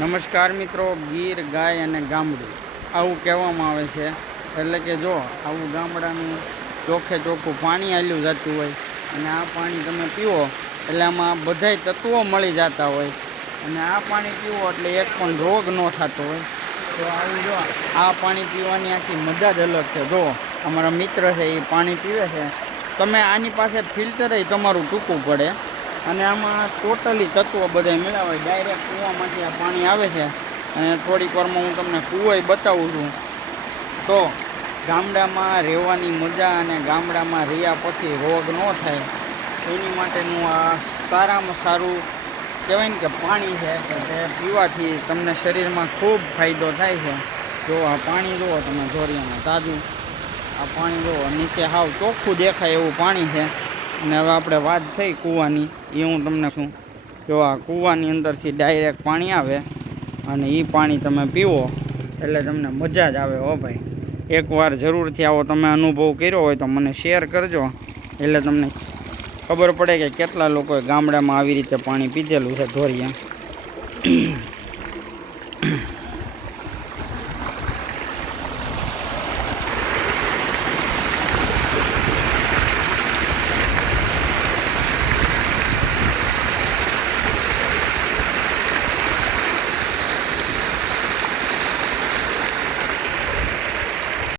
નમસ્કાર મિત્રો, ગીર, ગાય અને ગામડું. આવું કહેવામાં આવે છે. એટલે કે જો, આવું ગામડાનું ચોખ્ખે ચોખ્ખું પાણી આલ્યું જતું હોય અને આ પાણી તમે પીવો, એટલે આમાં બધાય તત્વો મળી જતા હોય. અને આ પાણી પીવો એટલે એક પણ રોગ ન થતો હોય. તો આવું જો, આ પાણી પીવાની આખી મજા જ અલગ છે. જો, અમારા મિત્ર છે એ પાણી પીવે છે. તમે આની પાસે ફિલ્ટરે તમારું ટૂંકું પડે. અને આમાં ટોટલી તત્વો બધા હોય ડાયરેક્ટ કૂવામાંથી આ પાણી આવે છે. અને થોડીક વારમાં હું તમને કૂવાય બતાવું છું. તો ગામડામાં રહેવાની મજા અને ગામડામાં રહ્યા પછી રોગ ન થાય. એની માટેનું આ સારામાં સારું કહેવાય ને કે પાણી છે તે પીવાથી તમને શરીરમાં ખૂબ ફાયદો થાય છે. જો આ પાણી જુઓ તમે ધોરિયામાં તાજું આ પાણી જુઓ નીચે હાવ ચોખ્ખું દેખાય એવું પાણી છે. અને હવે આપણે વાત થઈ કૂવાની એ હું તમને શું, જો આ કૂવાની અંદરથી ડાયરેક્ટ પાણી આવે અને એ પાણી તમે પીવો, એટલે તમને મજા જ આવે હો ભાઈ. એકવાર જરૂરથી આવો, તમે અનુભવ કર્યો હોય તો મને શેર કરજો, એટલે તમને ખબર પડે કે કેટલા લોકોએ ગામડામાં આવી રીતે પાણી પીધેલું છે, ધોરિયા.